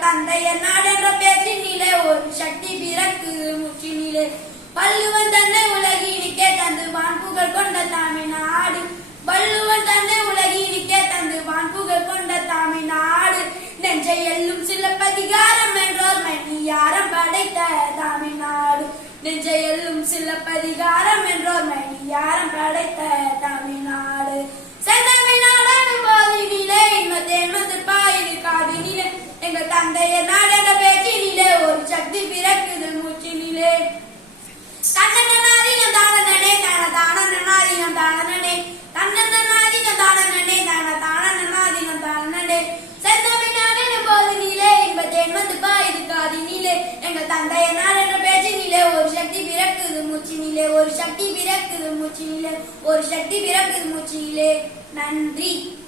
தந்தையர் நாடென்ற பேச்சினிலே ஒரு சக்தி பிறக்குது மூச்சினிலே. வள்ளுவன் தன்னை உலகினிக்கே தந்து வான்புகழ் கொண்ட தமிழ்நாடு. வள்ளுவன் தன்னை உலகினிக்கே தந்து வான்புகழ் கொண்ட தமிழ்நாடு. நெஞ்சை எல்லும் சிலப்பதிகாரம் என்றோர் மணியாரம் படைத்த தமிழ்நாடு. நெஞ்சை எல்லும் சிலப்பதிகாரம் என்றோர் மணியாரம் படைத்த தமிழ்நாடு. செந்தமிழ்நாடு போதினிலே இன்பத்தேன்மது பாயுது காதினிலே. எங்கள் தந்தையர் நாடென்ற பேச்சினிலே ஒரு சக்தி பிறக்குது மூச்சினிலே. தன்னன்னாதிகம் தானனே தன தானன்னாதிகம் தானனே தன்னன்னாதிகம் தானனே தன தானன்னாதிகம் தானனே. செந்தமிழ்நாடு போதினிலே இன்பத்தேன்மது பாயுது காதினிலே. எங்கள் தந்தையர் நாடென்ற பேச்சினிலே ஒரு சக்தி பிறக்குது மூச்சினிலே. ஒரு சக்தி பிறக்குது மூச்சினிலே. ஒரு சக்தி பிறக்குது மூச்சினிலே. நன்றி.